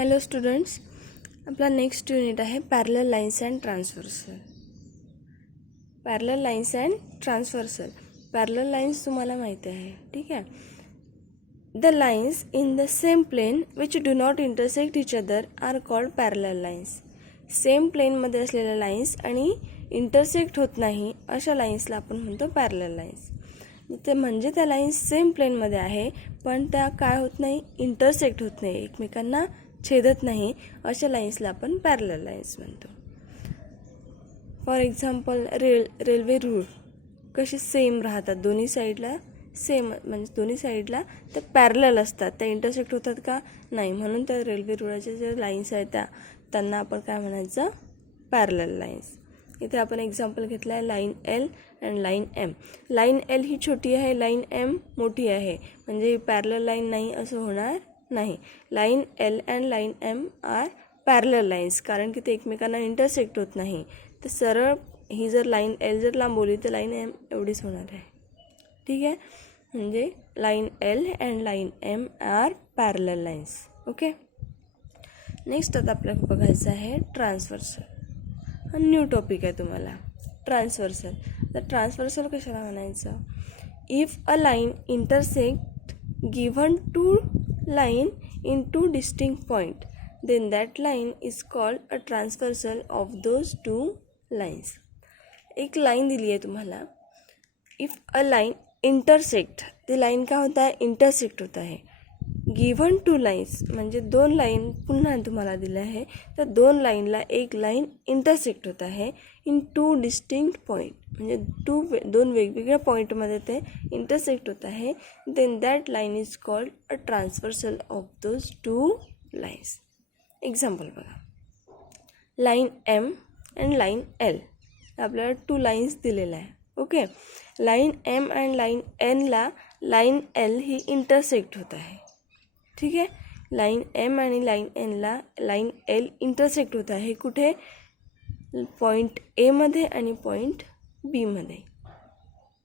Hello students, आपला next unit आहे parallel lines and transversal. Parallel lines and transversal. Parallel lines तुम्हाला माहिती आहे, ठीक आहे. The lines in the same plane which do not intersect each other are called parallel lines. Same प्लेनमध्ये असलेल्या lines आणि इंटरसेक्ट होत नाही अशा लाईन्सला आपण म्हणतो पॅरलल लाईन्स. ते म्हणजे त्या लाईन्स सेम प्लेनमध्ये आहे पण त्या काय होत नाही, इंटरसेक्ट होत नाही, एकमेकांना छेदत नाही, अशा लाईन्सला आपण पॅरलल लाईन्स म्हणतो. फॉर एक्झाम्पल रेल्वे रूळ कसे सेम राहतात, दोन्ही साईडला सेम, म्हणजे दोन्ही साईडला ते पॅरलल असतात, त्या इंटरसेक्ट होतात का नाही, म्हणून त्या रेल्वे रुळाच्या ज्या लाईन्स आहेत त्यांना आपण काय म्हणायचं, पॅरलल लाईन्स. इथे आपण एक्झाम्पल घेतला आहे line L and line M. Line L ही छोटी आहे, लाईन एम मोठी आहे, म्हणजे पॅरलल लाईन नाही असं होणार नाही. Line L and line M are parallel lines, कारण की ते एकमेकांना इंटरसेक्ट होत नाही. तर सरळ ही जर लाईन एल जर लांबवली तर लाईन एम एवढीच होणार आहे, ठीक आहे. म्हणजे line L and line M are parallel lines. Okay. Next आता आपल्याला बघायचं आहे ट्रान्सव्हर्सल. हा न्यू टॉपिक आहे तुम्हाला, ट्रान्सव्हर्सल. तर ट्रान्सव्हर्सल कशाला म्हणायचं, if a line intersect given two line in two distinct point, then that line is called a transversal of those two lines. एक लाईन दिली आहे तुम्हाला, इफ अ लाईन इंटरसेक्ट, ती लाईन काय होत आहे, इंटरसेक्ट होत आहे. गिव्हन टू लाईन्स म्हणजे दोन लाईन पुन्हा तुम्हाला दिल्या आहे, तर दोन लाईनला एक लाईन इंटरसेक्ट होत आहे इन टू डिस्टिंक्ट पॉईंट, म्हणजे दोन वेगवेगळ्या पॉईंटमध्ये ते इंटरसेक्ट होत आहे. Then that line is called a transversal of those two lines. Example बघा, line M and line L, आपल्याला टू लाईन्स दिलेल्या आहे. Okay. Line M and line एनला लाईन एल ही इंटरसेक्ट होत आहे, ठीक आहे. लाईन एम आणि लाईन एनला लाईन एल इंटरसेक्ट होत आहे, कुठे, पॉईंट एमध्ये आणि पॉईंट बीमध्ये,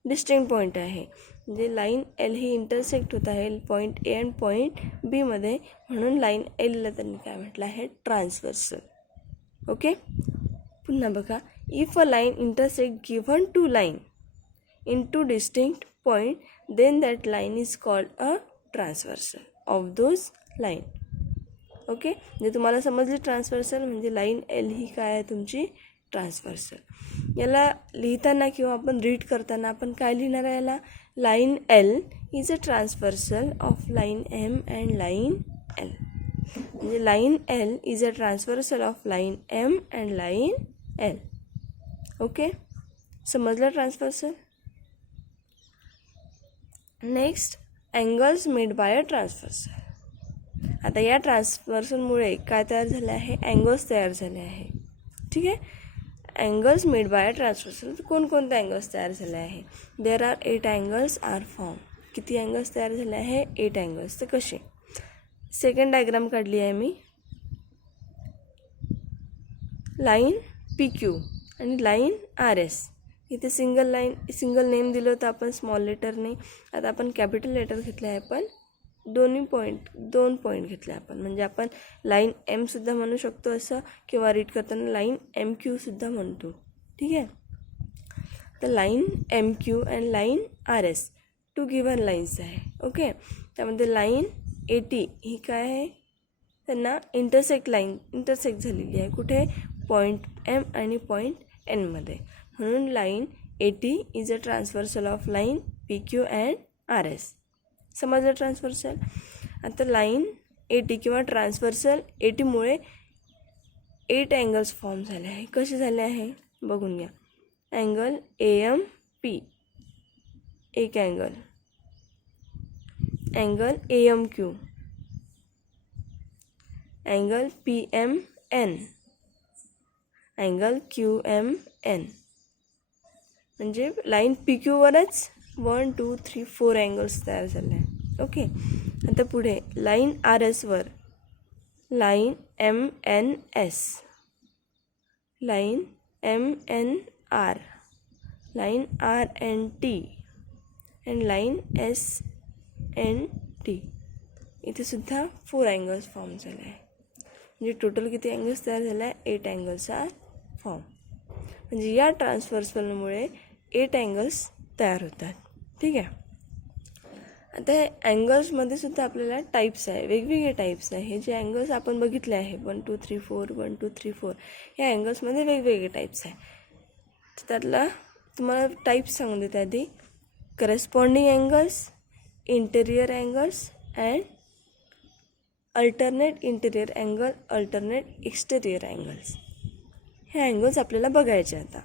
डिस्टिंक्ट पॉईंट आहे. म्हणजे लाईन एल ही इंटरसेक्ट होत आहे पॉईंट ए अँड पॉईंट बीमध्ये, म्हणून लाईन एलला त्यांनी काय म्हटलं आहे, ट्रान्सव्हर्सल. ओके. पुन्हा बघा, if a line intersect given two line in two distinct point, then that line is called a transversal of those line. Okay. म्हणजे तुम्हाला समजली ट्रान्सव्हर्सल म्हणजे लाईन एल ही काय आहे, तुमची ट्रान्सव्हर्सल. याला लिहिताना किंवा आपण रीड करताना आपण काय लिहिणार आहे, याला line L is a transversal of line M and line L. म्हणजे line L is a transversal of line M and line L. Okay. समजलं transversal. Next, angles made by a transversal. आता या ट्रान्सव्हर्सलमुळे काय तयार झाले आहे, अँगल्स तयार झाले आहे, ठीक आहे. Angles made by a transversal, कोणकोणते अँगल्स तयार झाले आहे, there are 8 angles are form. किती अँगल्स तयार झाले आहे, 8 अँगल्स. तर कसे, सेकंड डायग्राम काढली आहे मी, लाईन पी क्यू आणि लाईन आर एस. इथे सिंगल नेम दिलं होतं आपण स्मॉल लेटरने, आता आपण कॅपिटल लेटर घेतलं आहे, पण दोन पॉईंट घेतले आपण, म्हणजे आपण लाईन एमसुद्धा म्हणू शकतो असं, किंवा रीड करताना लाईन एम क्यूसुद्धा म्हणतो, ठीक आहे. तर line M Q and line R S two given lines आहे. ओके. त्यामध्ये लाईन एटी ही काय आहे, त्यांना इंटरसेक्ट झालेली आहे, कुठे, पॉईंट एम आणि पॉईंट एनमध्ये, म्हणून line AT is a transversal of line P Q and R S. समजलं ट्रान्सव्हर्सल. आता लाईन एटी किंवा ट्रान्सव्हर्सल एटीमुळे 8 अँगल्स फॉर्म झाले आहे. कसे झाले आहे बघून घ्या. अँगल ए एम पी एक angle, angle A M Q, angle P M N, angle Q M N. म्हणजे लाईन पी क्यूवरच 1 2 3 4 अँगल्स तयार झाले आहे. ओके. आता पुढे लाईन आर एसवर line M N S, line M N R, line R N T and line S N T. इथे सुद्धा 4 अँगल्स फॉर्म झाले आहे. म्हणजे टोटल किती अँगल्स तयार झाले आहे 8 अँगल्स आर फॉर्म. म्हणजे या ट्रान्सव्हर्सलमुळे 8 अँगल्स तयार होतात. ठीक आहे. आता हे अँगल्समध्ये सुद्धा आपल्याला टाईप्स आहे, वेगवेगळे टाईप्स आहे. हे जे अँगल्स आपण बघितले आहे 1 2 3 4 1 2 3 4 या अँगल्समध्ये वेगवेगळे टाईप्स आहे. त्यातला तुम्हाला टाईप्स सांगून देते आधी. Corresponding angles, interior angles and alternate interior angle, alternate exterior angles. हे अँगल्स आपल्याला बघायचे. आता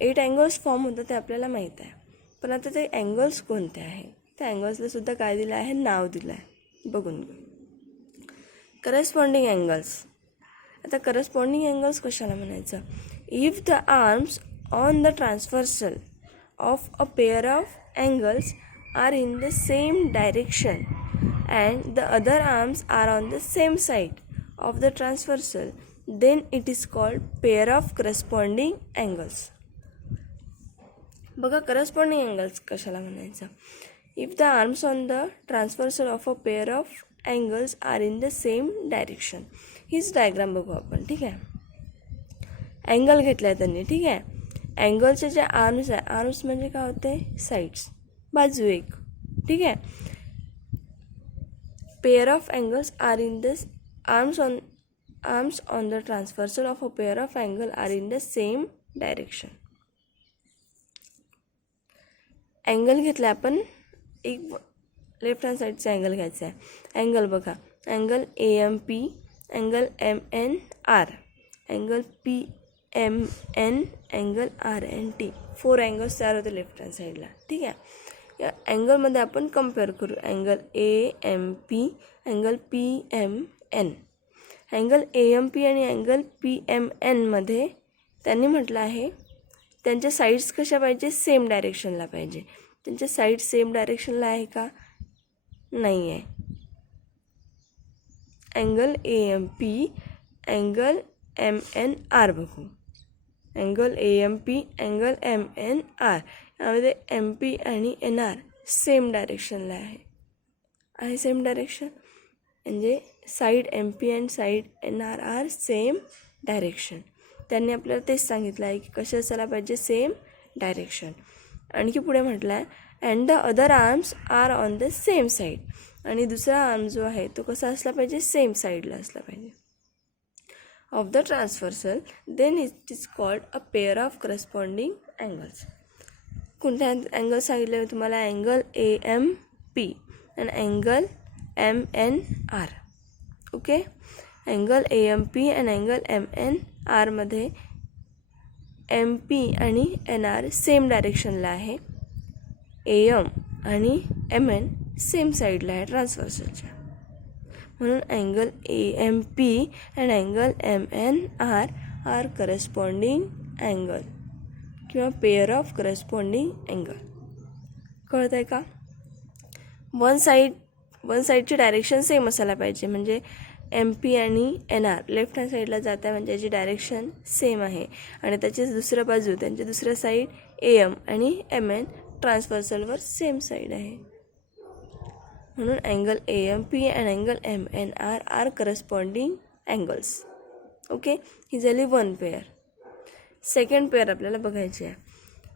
8 अँगल्स फॉर्म होतात ते आपल्याला माहीत आहे. पण आता ते अँगल्स कोणते आहे, त्या अँगल्सला सुद्धा काय दिलं आहे, नाव दिलं आहे. बघून घेऊ. Corresponding angles. आता करस्पॉन्डिंग अँगल्स कशाला म्हणायचं. If the arms on the transversal of a pair of angles are in the same direction and the other arms are on the same side of the transversal, then it is called pair of corresponding angles. बघा corresponding angles कशाला म्हणायचं. if the arms on the transversal of a pair of angles are in the same direction. हीच diagram बघू आपण. ठीक आहे. Angle घेतला आहे त्यांनी. ठीक आहे. अँगलचे जे आर्म्स आहे, आर्म्स म्हणजे काय होते, साईड्स, बाजू एक. ठीक आहे. pair of angles are in the arms on the transversal of a pair of angle are in the same direction. Angle घेतला आपण, एक लेफ्ट हँड साईडचा अँगल घ्यायचा आहे. अँगल बघा, angle AMP, angle MNR, angle PMN, angle RNT. 4 angles तयार होते left hand साईडला. ठीक आहे. या अँगलमध्ये आपण कम्पेअर करू. Angle AMP, angle PMN. Angle AMP आणि अँगल PMNमध्ये त्यांनी म्हटलं आहे त्यांच्या साईड्स कशा पाहिजे, सेम डायरेक्शनला पाहिजे. त्यांच्या साईड्स सेम डायरेक्शनला आहे का, नाही आहे. अँगल AMP, अँगल MNR बघू. अँगल AMP, अँगल MNR यामध्ये MP आणि NR सेम डायरेक्शनला आहे सेम डायरेक्शन. म्हणजे side MP and side NR are same direction. त्यांनी आपल्याला तेच सांगितलं आहे की कशा असायला पाहिजे, सेम डायरेक्शन. आणखी पुढे म्हटलं आहे and the other arms are on the same side. आणि दुसरा आर्म जो आहे तो कसा असला पाहिजे, सेम साईडला असला पाहिजे of the transversal. Then it is called a pair of corresponding angles. कोणत्या अँगल सांगितले तुम्हाला, अँगल AMP आणि angle MNR. Okay. Angle AMP आणि अँगल MNR मध्ये MP आणि NR सेम डायरेक्शनला आहे. AM आणि MN सेम साईडला आहे ट्रान्सव्हर्सलच्या. म्हणून angle AMP and angle MNR are corresponding angle किंवा पेअर ऑफ करस्पॉन्डिंग अँगल. कळत आहे का. वन साईडची डायरेक्शन सेम असायला पाहिजे. म्हणजे MP आणि NR लेफ्ट हँड साईडला जात आहे म्हणजे याची डायरेक्शन सेम आहे. आणि त्याची दुसऱ्या बाजू, त्यांची दुसऱ्या साईड AM आणि MN ट्रान्सव्हर्सलवर सेम साईड आहे. म्हणून angle AMP and angle MNR are corresponding angles. Okay. ही झाली वन पेअर. सेकंड पेअर आपल्याला बघायची आहे.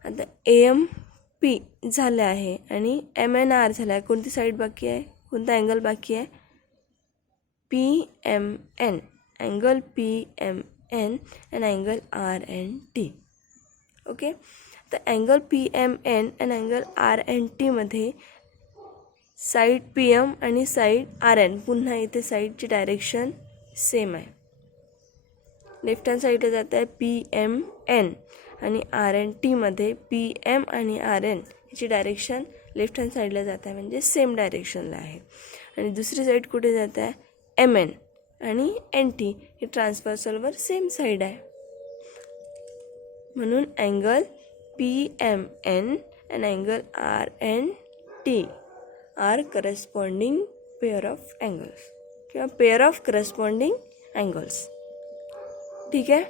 आता AMP झालं आहे आणि MNR झालं आहे. कोणती साईड बाकी आहे, कोणता अँगल बाकी आहे, PMN. Angle PMN and angle RNT. Okay. तर angle PMN and angle RNT मध्ये साईड PM आणि साईड RN, पुन्हा इथे साईडची डायरेक्शन सेम आहे. लेफ्ट हँड साईडला जात आहे PMN आणि RNT मध्ये PM आणि RN याची डायरेक्शन लेफ्ट हँड साईडला जात आहे म्हणजे सेम डायरेक्शनला आहे. आणि दुसरी साईड कुठे जात आहे, MN आणि NT हे ट्रान्सव्हर्सलवर सेम साईड आहे. म्हणून angle PMN and angle RNT are corresponding pair of angles किंवा पेअर ऑफ करस्पॉन्डिंग अँगल्स. ठीक आहे.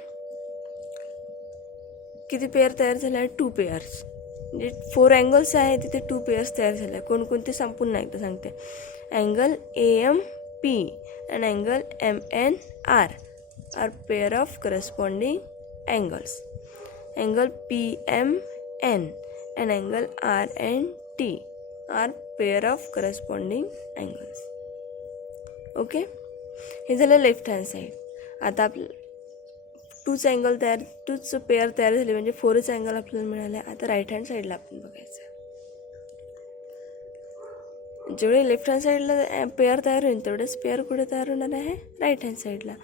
किती पेअर तयार झाले आहे, 2 पेअर्स. म्हणजे 4 अँगल्स आहे तिथे 2 पेअर्स तयार झाले. कोणकोणते पुन्हा एकदा सांगते. Angle P and angle MNR are pair of corresponding angles. Angle PMN and angle RNT are pair of corresponding angles. Okay, हे झालं लेफ्ट हँड साईड. आता टूच पेअर तयार झाली म्हणजे 4च अँगल आपल्याला मिळाले. आता राईट हँड साईडला आपण बघायचं. जेवढे लेफ्ट हँड साईडला पेअर तयार होईल तेवढेच पेअर कुठे तयार होणार आहे, राईट हँड साईडला.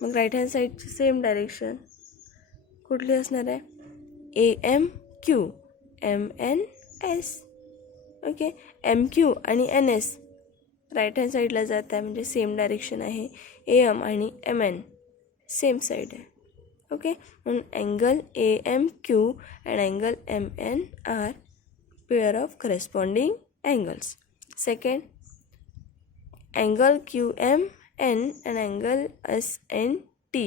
मग राईट हँड साईडची सेम डायरेक्शन कुठली असणार आहे, AMQ MNS. ओके, MQ आणि NS राईट हँड साईडला जात आहे म्हणजे सेम डायरेक्शन आहे. AM आणि MN सेम साईड आहे. ओके, म्हणून angle AMQ and angle MN are pair of corresponding angles. Second, angle QMN and angle SNT.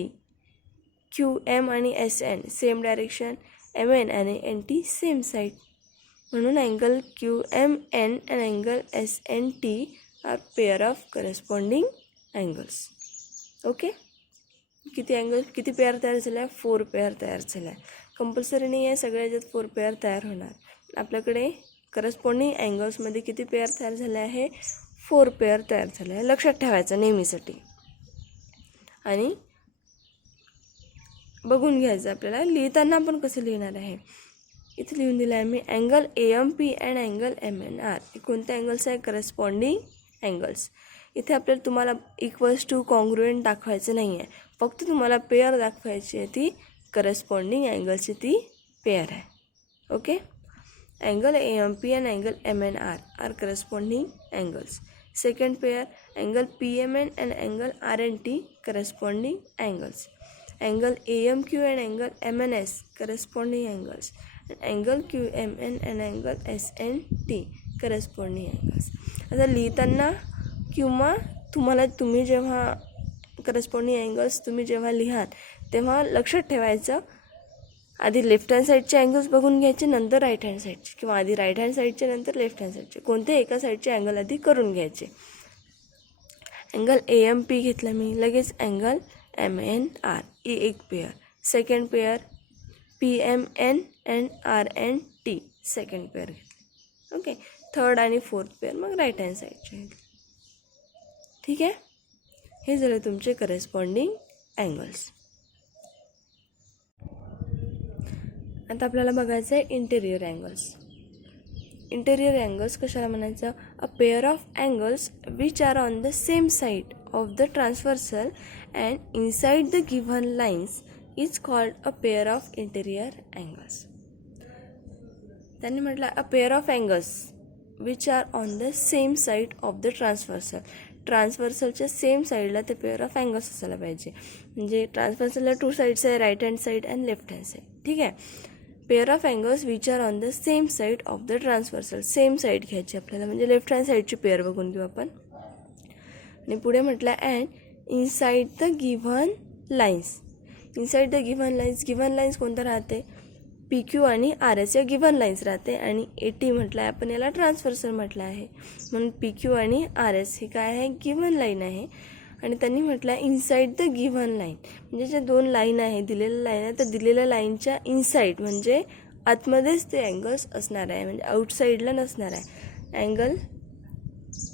QM आणि SN सेम डायरेक्शन, MN आणि NT सेम साईड, म्हणून angle QMN and angle SNT are pair of corresponding angles. Okay, किती pair तयार झाला आहे, 4 pair तयार झाला आहे. कंपल्सरी नाही आहे सगळ्या याच्यात 4 पेअर तयार होणार. आपल्याकडे करस्पॉन्डिंग अँगल्समध्ये किती पेअर तयार झाले आहे, 4 पेअर तयार झाले आहे. लक्षात ठेवायचं नेहमीसाठी आणि बघून घ्यायचं. आपल्याला लिहिताना आपण कसं लिहिणार आहे, इथे लिहून दिलं आहे मी angle AMP and angle MNR. हे कोणते अँगल्स आहे, करस्पॉन्डिंग अँगल्स. इथे आपल्याला तुम्हाला इक्वल्स टू कॉन्ग्रुएंट दाखवायचं नाही आहे, फक्त तुम्हाला पेअर दाखवायची आहे. ती करस्पॉन्डिंग अँगलची ती पेअर आहे. Okay, angle AMP and angle MNR are corresponding angles. Second pair, angle PMN and angle RNT corresponding angles. Angle AMQ and angle MNS corresponding angles. Angle QMN and angle SNT corresponding angles. आता लिहिताना किंवा तुम्ही जेव्हा corresponding angles तुम्ही जेव्हा लिहाल तेव्हा लक्षात ठेवायचं, आधी लेफ्ट हँड साईडचे अँगल्स बघून घ्यायचे, नंतर राईट हँड साईडचे, किंवा आधी राईट हँड साईडचे नंतर लेफ्ट हँड साईडचे, कोणत्याही एका साईडचे अँगल आधी करून घ्यायचे. अँगल AMP घेतला मी, लगेच अँगल MNR ही एक pair. Second pair PMN and RNT second pair घेतली. ओके, थर्ड आणि फोर्थ पेअर मग राईट हँड साईडचे घेतले. ठीक आहे, हे झाले तुमचे करस्पॉन्डिंग अँगल्स. आता आपल्याला बघायचं आहे इंटेरियर अँगल्स. इंटेरियर अँगल्स कशाला म्हणायचं, a pair of angles which are on the same side of the transversal and inside the given lines is called a pair of interior angles. त्यांनी म्हटलं a pair of angles which are on the same side of the transversal. ट्रान्सव्हर्सलच्या same साईडला ते pair of angles असायला पाहिजे. म्हणजे ट्रान्सव्हर्सलला 2 sides आहे, right hand side and left hand side. ठीक आहे, pair of angles which are on the same side of the transversal. Same side घ्यायची आपल्याला, म्हणजे लेफ्ट हँड साईडची पेअर बघून घेऊ आपण. आणि पुढे म्हटलं and inside the given lines. Inside the given lines कोणतं राहते, PQ आणि RS या गिव्हन लाईन्स राहते. आणि AT म्हटलं आहे आपण, याला ट्रान्सव्हर्सल म्हटलं आहे, म्हणून PQ आणि RS हे काय आहे, गिव्हन लाईन आहे. आणि त्यांनी म्हटलं आहे इनसाइड द गिव्हन लाईन, म्हणजे जे 2 लाईन आहे, दिलेल्या लाईन आहे, तर दिलेल्या लाईनच्या इनसाइड म्हणजे आतमध्येच ते अँगल्स असणार आहे, म्हणजे आउटसाईडला नसणार आहे. Angle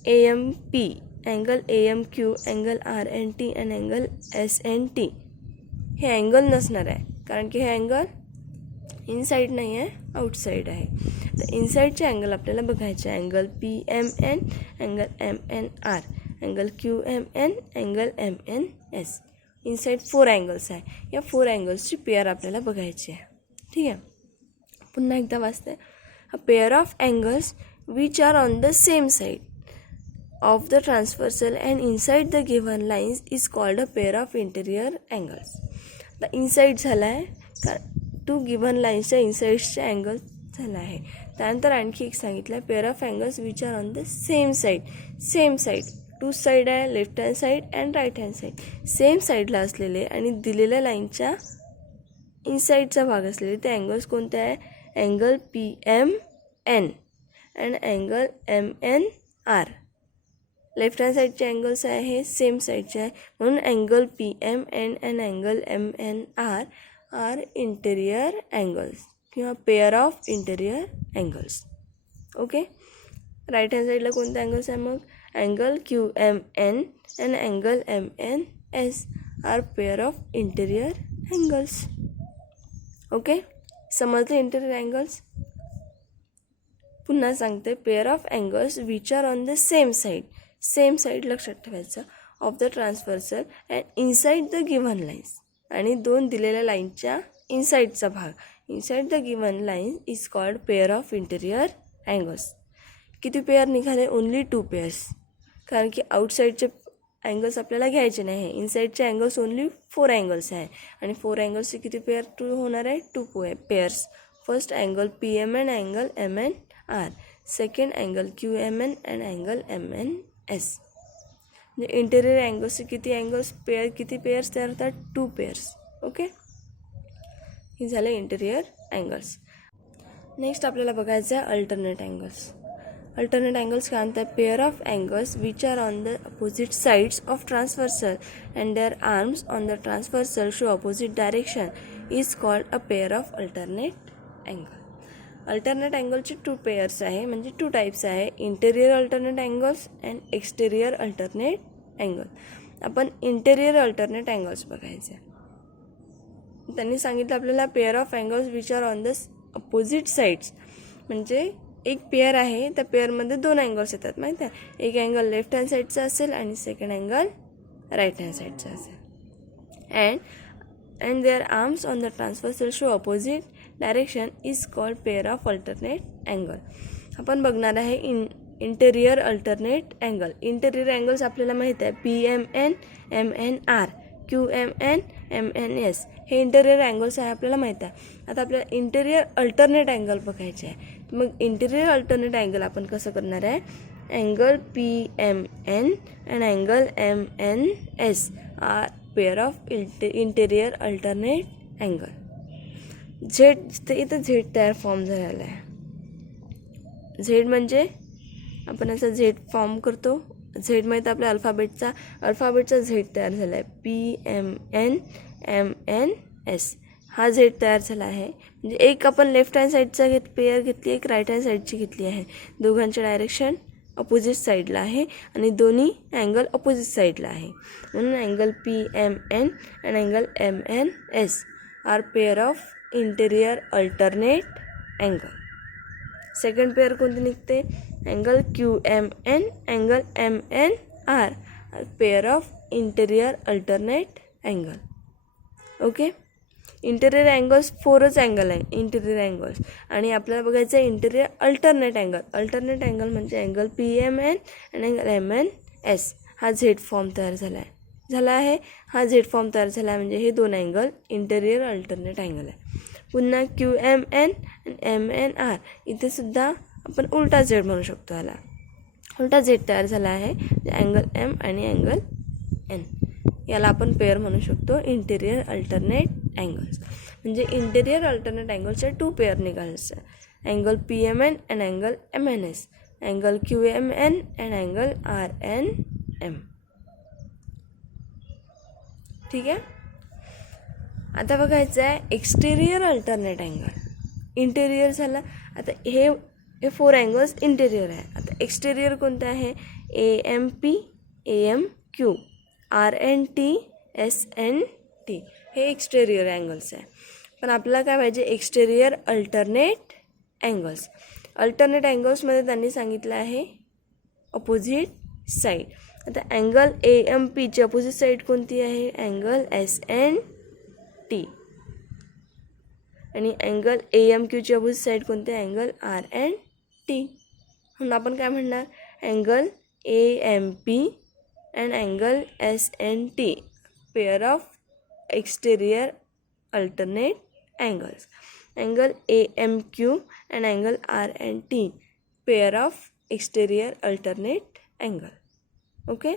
AMP, angle AMQ, angle RNT आणि अँगल SNT हे अँगल नसणार आहे, कारण की हे अँगल इनसाइड नाही आहे, आउटसाईड आहे. तर इनसाइडचे अँगल आपल्याला बघायचे, angle PMN, angle MNR, angle QMN, angle MNS. Inside 4 angles आहे, या 4 अँगल्सची पेअर आपल्याला बघायची आहे. ठीक आहे, पुन्हा एकदा वाचते. अ pair of angles which are on the same side of the transversal and inside the given lines is called a pair of interior angles. आता इनसाइड झाला आहे, कारण 2 गिव्हन लाईन्सच्या इनसाइड्सचे अँगल झाला आहे. त्यानंतर आणखी एक सांगितलं आहे pair of angles which are on the same side. 2 side आहे, left hand side and right hand side. Same साईडला असलेले आणि दिलेल्या लाईनच्या इनसाईडचा भाग असलेले ते अँगल्स कोणते आहे, angle PMN and angle MNR. Left hand साईडचे अँगल्स आहे सेम साईडचे आहे, म्हणून angle P M N and angle M N R are interior angles किंवा pair of interior angles. Okay. Right hand साईडला कोणते अँगल्स आहे मग? Angle Q M N and angle M N S are pair of interior angles. Okay. समजले interior angles? पुन्हा सांगते, pair of angles which are on the same side लक्षात ठेवायचं of the transversal and inside the given lines. आणि दोन दिलेल्या लाईनच्या इनसाईडचा भाग, inside the given line is called pair of interior angles. किती पेअर निघाले? ओन्ली 2 पेअर्स, कारण की आउटसाईडचे अँगल्स आपल्याला घ्यायचे नाही आहे. इनसाईडचे अँगल्स ओन्ली 4 अँगल्स आहे, आणि 4 अँगल्सचे किती पेअर टू होणार आहे? 2 pairs. First angle P M N angle M N R, second angle Q M N and angle M N S. म्हणजे इंटेरियर अँगल्सचे किती पेअर्स तयार होतात? 2 पेअर्स. ओके. हे झालं इंटेरियर अँगल्स. नेक्स्ट आपल्याला बघायचं आहे अल्टरनेट अँगल्स. अल्टरनेट अँगल्स काय म्हणतात? Pair of angles which are on the opposite sides of transversal and their arms on the transversal show opposite direction is called a pair of alternate angle. Alternate अँगलचे 2 pairs आहे, म्हणजे 2 types आहे, interior alternate angles and exterior alternate angle. आपण interior alternate angles बघायचे. त्यांनी सांगितलं आपल्याला pair of angles which are on the opposite sides, म्हणजे एक पेअर आहे, त्या पेअरमध्ये 2 अँगल्स येतात माहीत आहे. एक अँगल लेफ्ट हँड साईडचा असेल आणि सेकंड अँगल राईट हँड साईडचा असेल. And their arms on the transversal show opposite direction is called pair of alternate angle. आपण बघणार आहे interior alternate angle. Interior angles आपल्याला माहीत आहे, P M N M N R Q M N M N S, हे interior angles आहे आपल्याला माहीत आहे. आता आपल्याला इंटेरियर अल्टरनेट अँगल बघायचे आहे. मग इंटेरियर अल्टरनेट अँगल आपण कसं करणार आहे? Angle P M N and angle M N S are pair of interior alternate angle. इथं झेड तयार फॉर्म झालेला आहे. झेड म्हणजे आपण असं झेड फॉर्म करतो. झेड माहीत आपल्या अल्फाबेटचा झेड तयार झाला आहे. पी एम एन एस हा झेड तयार झाला आहे. म्हणजे एक आपण लेफ्ट हँड साईडचा पेअर घेतली, एक राईट हँड साईडची घेतली आहे. दोघांचे डायरेक्शन अपोजिट साईडला आहे आणि दोन्ही अँगल अपोजिट साईडला आहे, म्हणून angle P M N and angle M N S are pair of interior alternate angle. Second pair कोणती निघते? Angle Q M N angle M N R pair of interior alternate angle. Okay. Interior angles 4च angle आहे interior angles, आणि आपल्याला बघायचं आहे interior alternate angle. Alternate angle म्हणजे angle P M N आणि अँगल एम एन एस हा Z form तयार झाला आहे. हा झेड फॉर्म तयार झाला म्हणजे हे 2 अँगल इंटेरियर अल्टरनेट अँगल आहे. पुन्हा क्यू एम एन आणि एम एन आर, इथे सुद्धा आपण उलटा झेड म्हणू शकतो. ह्याला उलटा झेड तयार झाला आहे, अँगल एम आणि अँगल एन, याला आपण पेअर म्हणू शकतो इंटेरियर अल्टरनेट अँगल्स. म्हणजे इंटेरियर अल्टरनेट अँगलच्या 2 पेअर निघायचं, angle P M N and angle M N S, angle Q M N and angle R N M. ठीक आहे. आता बघायचं आहे एक्सटेरियर अल्टरनेट अँगल. इंटेरियर झाला. आता हे 4 अँगल्स इंटेरियर आहे. आता एक्सटेरियर कोणतं आहे? A M P, A M Q, R N T, S N T, हे एक्सटेरियर अँगल्स आहे. पण आपल्याला काय पाहिजे? Exterior alternate angles. अल्टरनेट अँगल्समध्ये त्यांनी सांगितलं आहे अपोजिट साईड. आता अँगल ए एम पीची अपोजिट साईड कोणती आहे? Angle S N T. आणि अँगल ए एम क्यूची अपोजिट साईड कोणती आहे? Angle R N T. म्हणून आपण काय म्हणणार? Angle A M P and angle S N T pair of exterior alternate angles. Angle A M Q and angle R N T pair of exterior alternate angle. Okay.